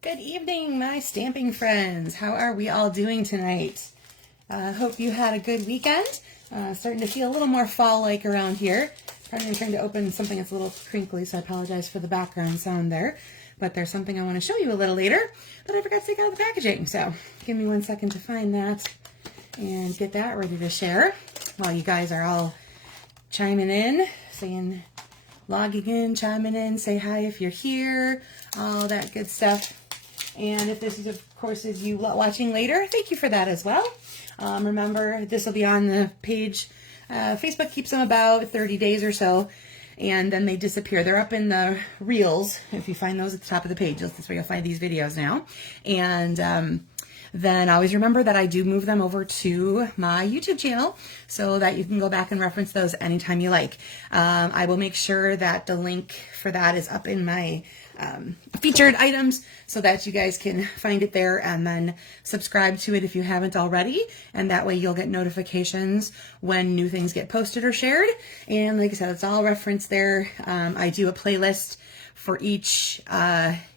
Good evening, my stamping friends. How are we all doing tonight? Hope you had a good weekend. Starting to feel a little more fall-like around here. Pardon me, I'm trying to open something that's a little crinkly, so I apologize for the background sound there. But there's something I want to show you a little later that I forgot to take out of the packaging. So give me 1 second to find that and get that ready to share while you guys are all chiming in, saying, logging in, chiming in, say hi if you're here, all that good stuff. And if this is, of course, is you watching later, thank you for that as well. Remember, this will be on the page. Facebook keeps them about 30 days or so, and then they disappear. They're up in the reels. If you find those at the top of the page, that's where you'll find these videos now. And then always remember that I do move them over to my YouTube channel so that you can go back and reference those anytime you like. I will make sure that the link for that is up in my featured items so that you guys can find it there and then subscribe to it if you haven't already, and that way you'll get notifications when new things get posted or shared. And like I said, it's all referenced there. I do a playlist for each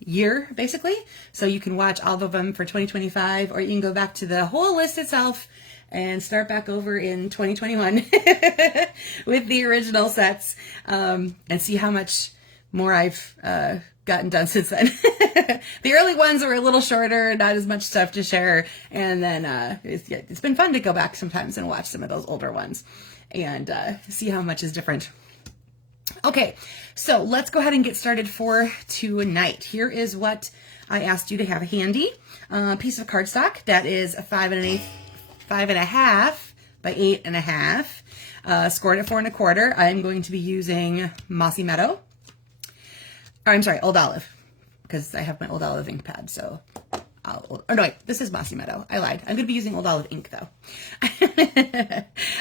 year basically, so you can watch all of them for 2025, or you can go back to the whole list itself and start back over in 2021 with the original sets, and see how much more I've gotten done since then. The early ones were a little shorter, not as much stuff to share, and then it's been fun to go back sometimes and watch some of those older ones and see how much is different. Okay, so let's go ahead and get started for tonight. Here is what I asked you to have handy. A piece of cardstock that is a 5 1/8, 5 1/2 by 8 1/2, scored at 4 1/4. I'm going to be using Mossy Meadow. Or, I'm sorry, Old Olive, because I have my Old Olive ink pad, so oh no, wait, this is Mossy Meadow. I lied. I'm going to be using Old Olive ink, though.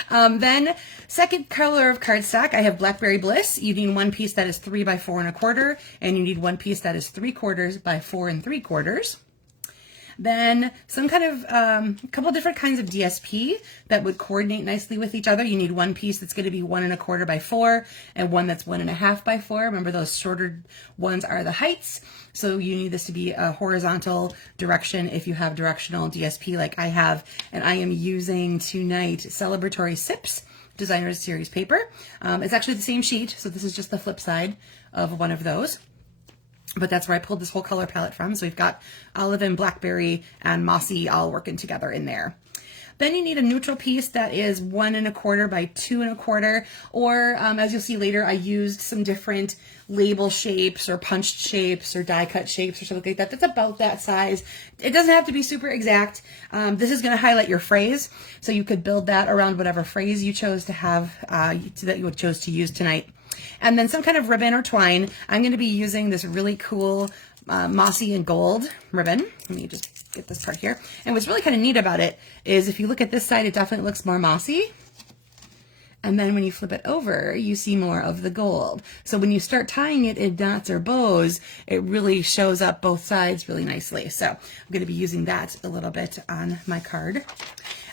Then, second color of cardstock, I have Blackberry Bliss. You need one piece that is 3 by 4 1/4, and you need one piece that is 3/4 by 4 3/4. Then some kind of, couple different kinds of DSP that would coordinate nicely with each other. You need one piece that's going to be 1 1/4 by 4 and one that's 1 1/2 by 4. Remember, those shorter ones are the heights. So you need this to be a horizontal direction if you have directional DSP like I have. And I am using tonight Celebratory Sips Designer's Series paper. It's actually the same sheet, so this is just the flip side of one of those. But that's where I pulled this whole color palette from. So we've got olive and blackberry and mossy all working together in there. Then you need a neutral piece that is 1 1/4 by 2 1/4, or as you'll see later, I used some different label shapes or punched shapes or die cut shapes or something like that. That's about that size. It doesn't have to be super exact. This is going to highlight your phrase, so you could build that around whatever phrase you chose to have, that you chose to use tonight. And then some kind of ribbon or twine. I'm going to be using this really cool mossy and gold ribbon. Let me just get this part here. And what's really kind of neat about it is if you look at this side, it definitely looks more mossy. And then when you flip it over, you see more of the gold. So when you start tying it in knots or bows, it really shows up both sides really nicely. So I'm going to be using that a little bit on my card.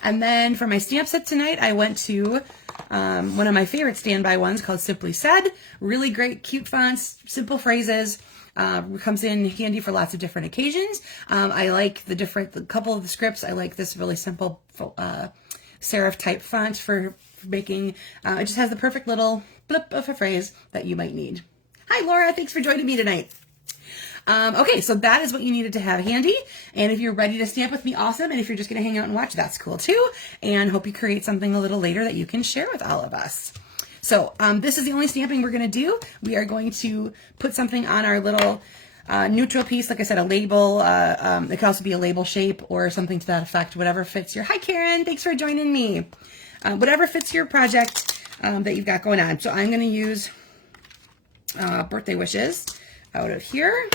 And then for my stamp set tonight, I went to one of my favorite standby ones called Simply Said. Really great, cute fonts, simple phrases. Comes in handy for lots of different occasions. I like the couple of the scripts. I like this really simple serif type font for making, it just has the perfect little blip of a phrase that you might need. Hi, Laura. Thanks for joining me tonight. Okay, so that is what you needed to have handy. And if you're ready to stamp with me, awesome. And if you're just going to hang out and watch, that's cool too. And hope you create something a little later that you can share with all of us. So this is the only stamping we're going to do. We are going to put something on our little neutral piece. Like I said, a label. It can also be a label shape or something to that effect, whatever fits your... Hi, Karen. Thanks for joining me. Whatever fits your project that you've got going on. So I'm going to use birthday wishes out of here.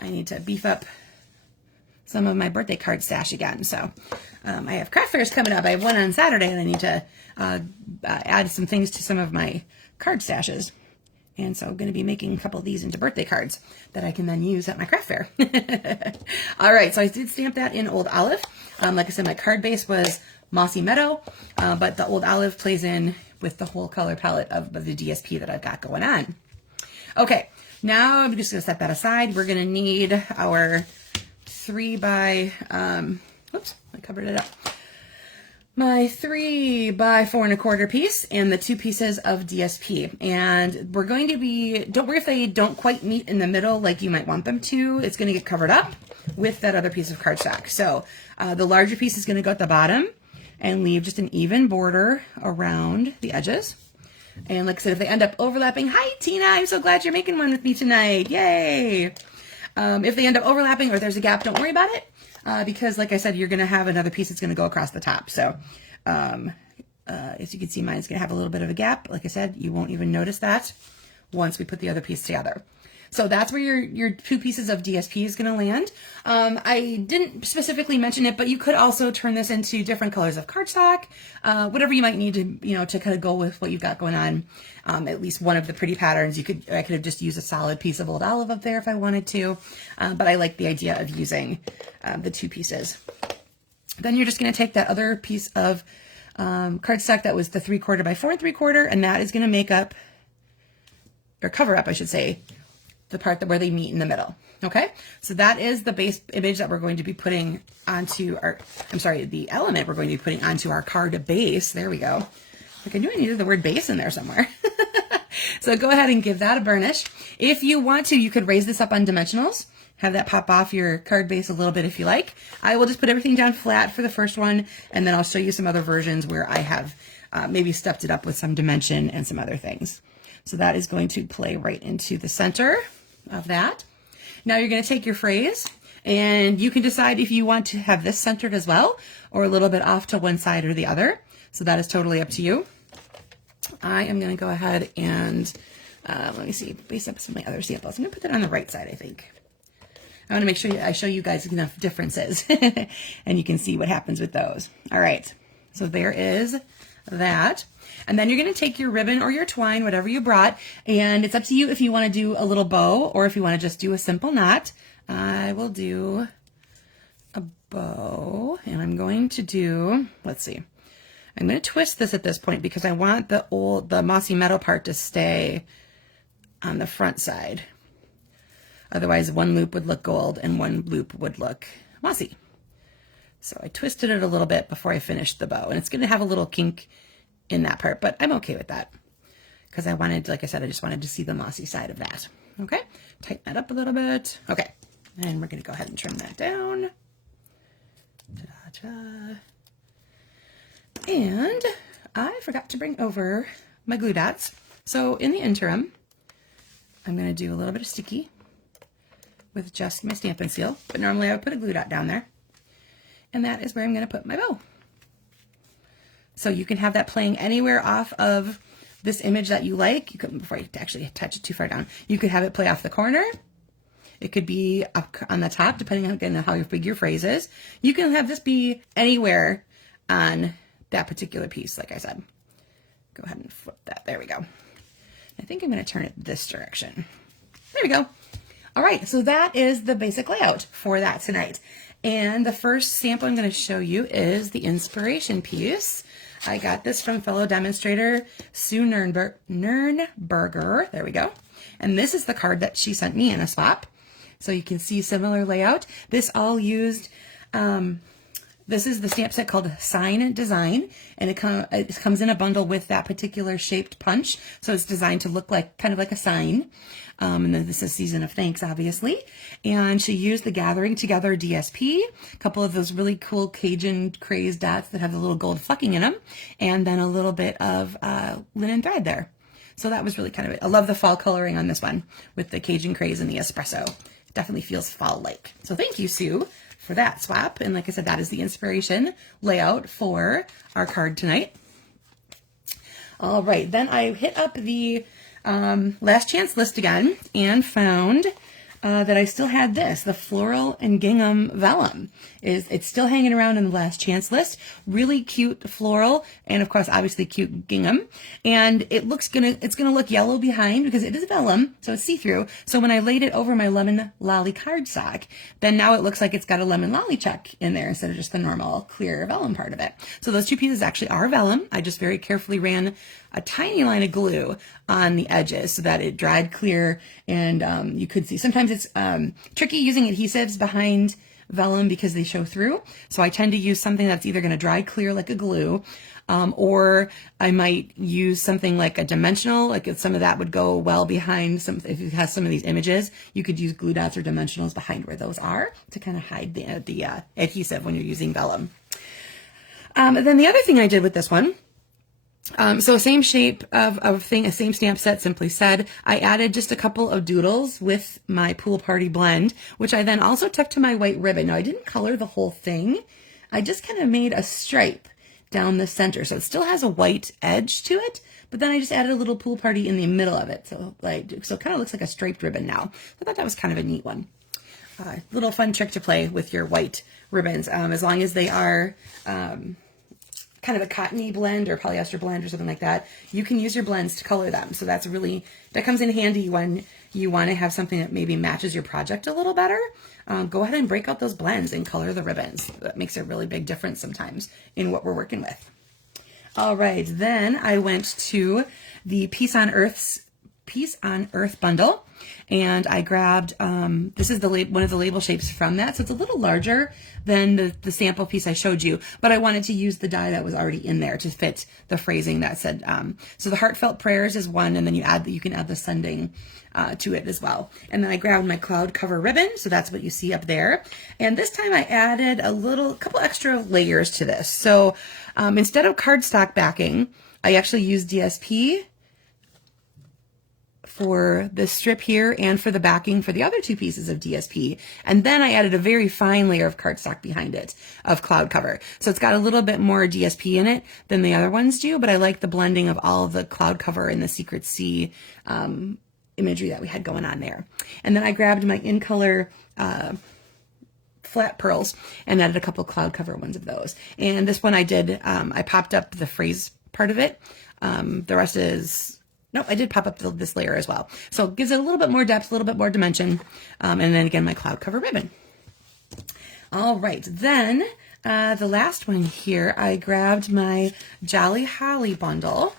I need to beef up some of my birthday card stash again. So I have craft fairs coming up. I have one on Saturday, and I need to add some things to some of my card stashes. And so I'm going to be making a couple of these into birthday cards that I can then use at my craft fair. All right, so I did stamp that in Old Olive. Like I said, my card base was Mossy Meadow, but the Old Olive plays in with the whole color palette of the DSP that I've got going on. Okay, Now I'm just gonna set that aside. We're gonna need our 3 by, oops, I covered it up. My 3 by 4 1/4 piece and the 2 pieces of DSP. And we're going to be, don't worry if they don't quite meet in the middle like you might want them to. It's going to get covered up with that other piece of cardstock. So the larger piece is going to go at the bottom and leave just an even border around the edges. And like I said, if they end up overlapping, hi Tina, I'm so glad you're making one with me tonight. Yay! If they end up overlapping or there's a gap, don't worry about it. Because like I said, you're going to have another piece that's going to go across the top. So, as you can see, mine's going to have a little bit of a gap. Like I said, you won't even notice that once we put the other piece together. So that's where your 2 pieces of DSP is going to land. I didn't specifically mention it, but you could also turn this into different colors of cardstock, whatever you might need to, to kind of go with what you've got going on. At least one of the pretty patterns, I could have just used a solid piece of old olive up there if I wanted to, but I like the idea of using the 2 pieces. Then you're just going to take that other piece of cardstock that was the 3/4 by 4 3/4, and that is going to make up, or cover up, I should say, the part where they meet in the middle. Okay, so that is the base image that we're going to be putting onto our, the element we're going to be putting onto our card base. There we go. Like I knew I needed the word base in there somewhere. So go ahead and give that a burnish. If you want to, you could raise this up on dimensionals, have that pop off your card base a little bit if you like. I will just put everything down flat for the first one, and then I'll show you some other versions where I have maybe stepped it up with some dimension and some other things. So that is going to play right into the center of that. Now you're going to take your phrase, and you can decide if you want to have this centered as well, or a little bit off to one side or the other. So that is totally up to you. I am going to go ahead and, let me see, base up some of my other samples. I'm going to put that on the right side, I think. I want to make sure I show you guys enough differences and you can see what happens with those. All right, so there is that. And then you're going to take your ribbon or your twine, whatever you brought, and it's up to you if you want to do a little bow or if you want to just do a simple knot. I will do a bow, and I'm going to do, let's see, I'm going to twist this at this point because I want the mossy metal part to stay on the front side. Otherwise, one loop would look gold and one loop would look mossy. So I twisted it a little bit before I finished the bow, and it's going to have a little kink in that part, but I'm okay with that because I wanted, like I said, I just wanted to see the mossy side of that. Okay, tighten that up a little bit. Okay, and we're going to go ahead and trim that down. Ta-da-ta. And I forgot to bring over my glue dots. So in the interim, I'm going to do a little bit of sticky with just my Stampin' Seal, but normally I would put a glue dot down there. And that is where I'm going to put my bow. So you can have that playing anywhere off of this image that you like. You could, before you actually touch it too far down, you could have it play off the corner. It could be up on the top, depending on again, how big your phrase is. You can have this be anywhere on that particular piece, like I said. Go ahead and flip that. There we go. I think I'm going to turn it this direction. There we go. All right, so that is the basic layout for that tonight. And the first sample I'm going to show you is the inspiration piece. I got this from fellow demonstrator Sue Nernberger. There we go. And this is the card that she sent me in a swap. So you can see similar layout. This all used, this is the stamp set called Sign Design, and it comes in a bundle with that particular shaped punch. So it's designed to look like kind of like a sign. And then this is Season of Thanks, obviously. And she used the Gathering Together DSP, a couple of those really cool Cajun craze dots that have the little gold fucking in them, and then a little bit of linen thread there. So that was really kind of it. I love the fall coloring on this one with the Cajun craze and the espresso. It definitely feels fall-like. So thank you, Sue, for that swap. And like I said, that is the inspiration layout for our card tonight. All right, then I hit up the last chance list again and found that I still had this, the floral and gingham vellum. It's still hanging around in the last chance list. Really cute floral, and of course, obviously cute gingham. And it's gonna look yellow behind because it is vellum, so it's see-through. So when I laid it over my lemon lolly cardstock, then now it looks like it's got a lemon lolly check in there instead of just the normal clear vellum part of it. So those two pieces actually are vellum. I just very carefully ran a tiny line of glue on the edges so that it dried clear, and you could see. Sometimes it's tricky using adhesives behind vellum because they show through. So I tend to use something that's either going to dry clear like a glue, or I might use something like a dimensional, like if some of that would go well behind some, if it has some of these images, you could use glue dots or dimensionals behind where those are to kind of hide the adhesive when you're using vellum. And then the other thing I did with this one, so same shape of thing, a same stamp set, Simply Said. I added just a couple of doodles with my Pool Party blend, which I then also took to my white ribbon. Now I didn't color the whole thing. I just kind of made a stripe down the center. So it still has a white edge to it, but then I just added a little Pool Party in the middle of it. So it kind of looks like a striped ribbon now. I thought that was kind of a neat one. Little fun trick to play with your white ribbons, as long as they are, kind of a cottony blend or polyester blend or something like that, you can use your blends to color them. So that comes in handy when you want to have something that maybe matches your project a little better. Go ahead and break out those blends and color the ribbons. That makes a really big difference sometimes in what we're working with. All right, then I went to the Peace on Earth bundle, and I grabbed, this is one of the label shapes from that. So it's a little larger than the sample piece I showed you, but I wanted to use the die that was already in there to fit the phrasing that said, so the heartfelt prayers is one, and then you can add the sending to it as well. And then I grabbed my cloud cover ribbon, so that's what you see up there. And this time I added a couple extra layers to this. So instead of cardstock backing, I actually used DSP for this strip here and for the backing for the other two pieces of DSP. And then I added a very fine layer of cardstock behind it of cloud cover. So it's got a little bit more DSP in it than the other ones do, but I like the blending of all of the cloud cover and the Secret Sea imagery that we had going on there. And then I grabbed my In Color flat pearls and added a couple cloud cover ones of those. And this one I did, I popped up the phrase part of it. The rest is, nope, I did pop up this layer as well. So it gives it a little bit more depth, a little bit more dimension. And then again, my cloud cover ribbon. All right, then the last one here, I grabbed my Jolly Holly bundle.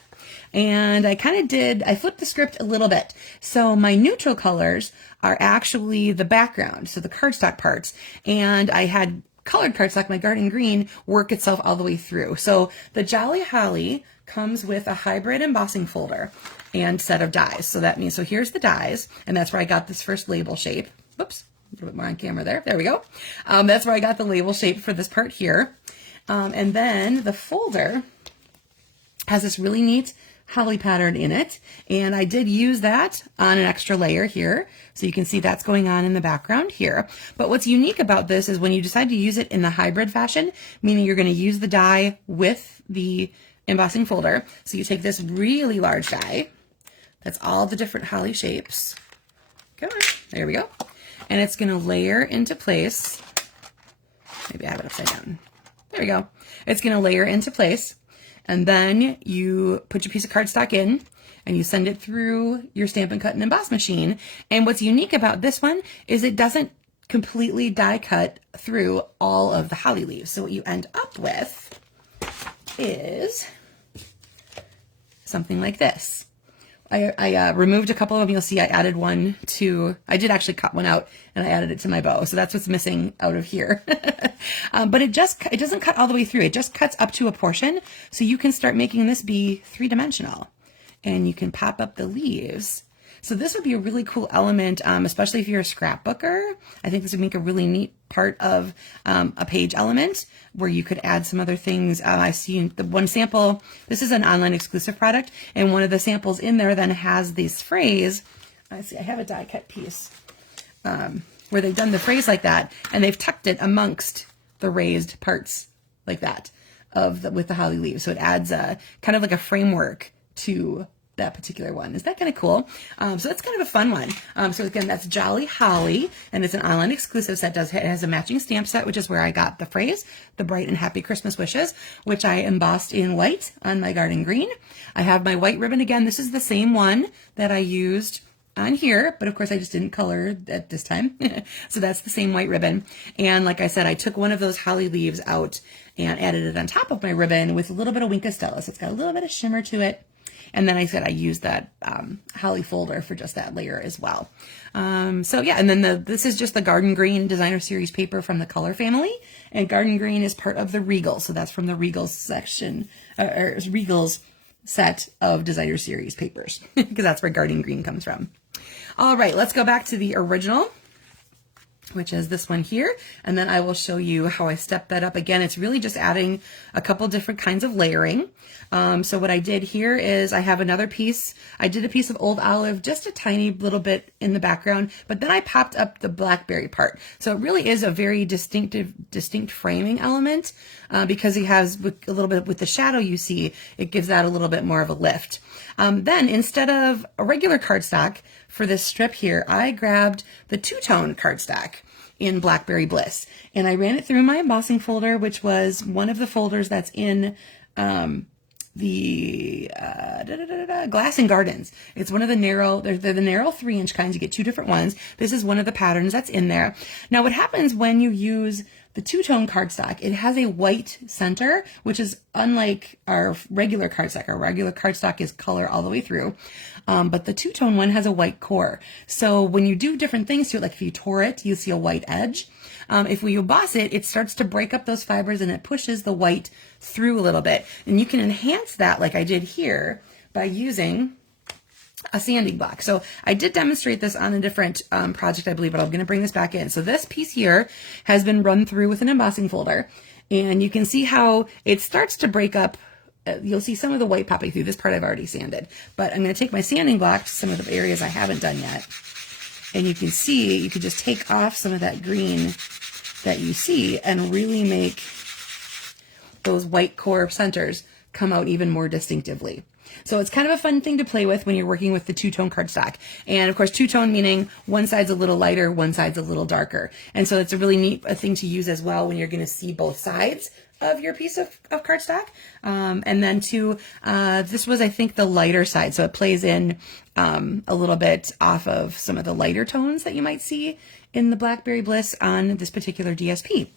And I flipped the script a little bit. So my neutral colors are actually the background, so the cardstock parts. And I had colored cardstock, my garden green, work itself all the way through. So the Jolly Holly comes with a hybrid embossing folder and set of dies. So that means, so here's the dies, and that's where I got this first label shape. Whoops, a little bit more on camera there. There we go. That's where I got the label shape for this part here. And then the folder has this really neat holly pattern in it, and I did use that on an extra layer here, so you can see that's going on in the background here. But what's unique about this is when you decide to use it in the hybrid fashion, meaning you're going to use the die with the embossing folder. So you take this really large die, that's all the different holly shapes. Come on, there we go. And it's going to layer into place. Maybe I have it upside down. There we go. It's going to layer into place. And then you put your piece of cardstock in and you send it through your Stampin' Cut and Emboss machine. And what's unique about this one is it doesn't completely die cut through all of the holly leaves. So what you end up with is something like this. I removed a couple of them. You'll see I added one to, I did actually cut one out and I added it to my bow. So that's what's missing out of here. But it doesn't cut all the way through. It just cuts up to a portion. So you can start making this be three-dimensional and you can pop up the leaves. So this would be a really cool element, especially if you're a scrapbooker. I think this would make a really neat part of a page element where you could add some other things. I see the one sample, this is an online exclusive product, and one of the samples in there then has this phrase. I see I have a die cut piece where they've done the phrase like that, and they've tucked it amongst the raised parts like that with the holly leaves. So it adds a kind of like a framework to that particular one. Is that kind of cool? So that's kind of a fun one. So again, that's Jolly Holly, and it's an online exclusive set. It has a matching stamp set, which is where I got the phrase, the bright and happy Christmas wishes, which I embossed in white on my garden green. I have my white ribbon again. This is the same one that I used on here, but of course I just didn't color at this time. So that's the same white ribbon. And like I said, I took one of those holly leaves out and added it on top of my ribbon with a little bit of Wink of Stella. So it's got a little bit of shimmer to it. And then I said I used that holly folder for just that layer as well. So yeah, and then this is just the Garden Green Designer Series paper from the Color family. And Garden Green is part of the Regal. So that's from the Regal section, or Regal's set of Designer Series papers, because that's where Garden Green comes from. All right, let's go back to the original, which is this one here, and then I will show you how I step that up. Again, it's really just adding a couple different kinds of layering. So what I did here is I have another piece. I did a piece of Old Olive, just a tiny little bit in the background, but then I popped up the blackberry part. So it really is a very distinct framing element, because it has a little bit with the shadow you see, it gives that a little bit more of a lift. Then instead of a regular cardstock for this strip here, I grabbed the two-tone cardstock in Blackberry Bliss, and I ran it through my embossing folder, which was one of the folders that's in the Glass and Gardens. It's one of the narrow, they're the narrow 3-inch kinds. You get 2 different ones. This is one of the patterns that's in there. Now what happens when you use the two-tone cardstock, it has a white center, which is unlike our regular cardstock. Our regular cardstock is color all the way through, but the two-tone one has a white core. So when you do different things to it, like if you tore it, you see a white edge. If we emboss it, it starts to break up those fibers and it pushes the white through a little bit. And you can enhance that like I did here by using a sanding block. So I did demonstrate this on a different project, I believe, but I'm going to bring this back in. So this piece here has been run through with an embossing folder, and you can see how it starts to break up. You'll see some of the white popping through. This part I've already sanded, but I'm going to take my sanding block to some of the areas I haven't done yet. And you can see, you could just take off some of that green that you see and really make those white core centers come out even more distinctively. So it's kind of a fun thing to play with when you're working with the two-tone cardstock. And of course, two-tone meaning one side's a little lighter, one side's a little darker. And so it's a really neat thing to use as well when you're going to see both sides of your piece of cardstock. And then too, this was, I think, the lighter side. So it plays in a little bit off of some of the lighter tones that you might see in the Blackberry Bliss on this particular DSP.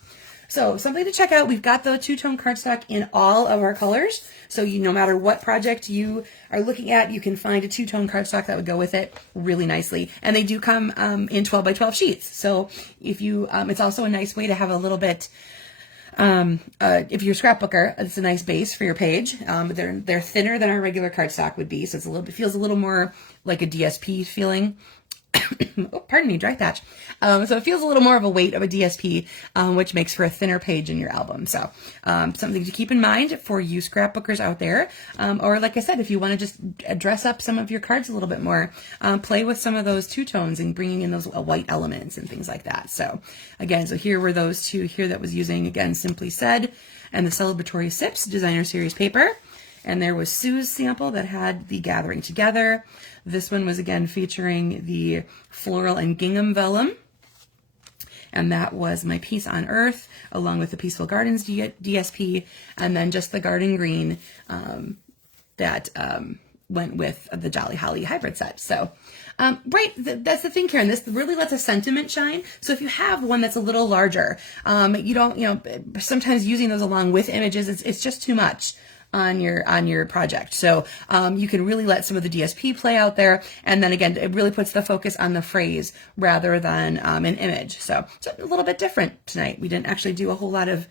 So something to check out. We've got the two-tone cardstock in all of our colors. So no matter what project you are looking at, you can find a two-tone cardstock that would go with it really nicely. And they do come in 12 by 12 sheets. So if you, it's also a nice way to have a little bit, if you're a scrapbooker, it's a nice base for your page. They're thinner than our regular cardstock would be. So it feels a little more like a DSP feeling. Oh, pardon me, dry patch. So it feels a little more of a weight of a DSP, which makes for a thinner page in your album. So something to keep in mind for you scrapbookers out there. Or like I said, if you want to just dress up some of your cards a little bit more, play with some of those two-tones and bringing in those white elements and things like that. So again, so here were those two here that was using, again, Simply Said and the Celebratory Sips Designer Series paper. And there was Sue's sample that had the Gathering Together. This one was again featuring the Floral and Gingham Vellum. And that was my piece on Earth, along with the Peaceful Gardens DSP, and then just the Garden Green that went with the Jolly Holly hybrid set. So, right, that's the thing, Karen. This really lets a sentiment shine. So if you have one that's a little larger, you don't, sometimes using those along with images, it's just too much on your project. So you can really let some of the DSP play out there, and then again, it really puts the focus on the phrase rather than an image. So it's a little bit different tonight. We didn't actually do a whole lot of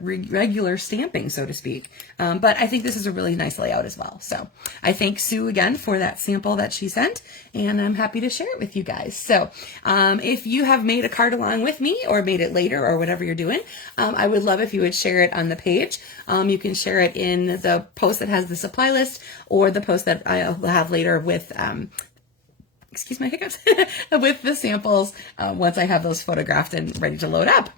regular stamping, so to speak, but I think this is a really nice layout as well. So I thank Sue again for that sample that she sent, and I'm happy to share it with you guys. So if you have made a card along with me or made it later or whatever you're doing, I would love if you would share it on the page. You can share it in the post that has the supply list, or the post that I'll have later with excuse my hiccups, with the samples once I have those photographed and ready to load up.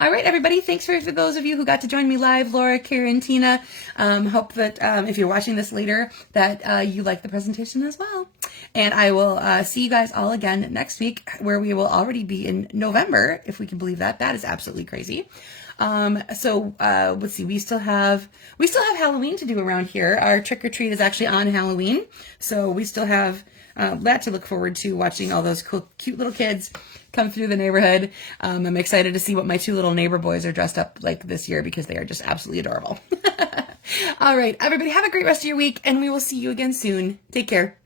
All right, everybody, thanks for those of you who got to join me live, Laura, Karen, Tina. Hope that if you're watching this later, that you like the presentation as well. And I will see you guys all again next week, where we will already be in November, if we can believe that. That is absolutely crazy. So let's see, we still have Halloween to do around here. Our trick or treat is actually on Halloween, so we still have that to look forward to, watching all those cool, cute little kids come through the neighborhood. I'm excited to see what my two little neighbor boys are dressed up like this year, because they are just absolutely adorable. All right, everybody have a great rest of your week, and we will see you again soon. Take care.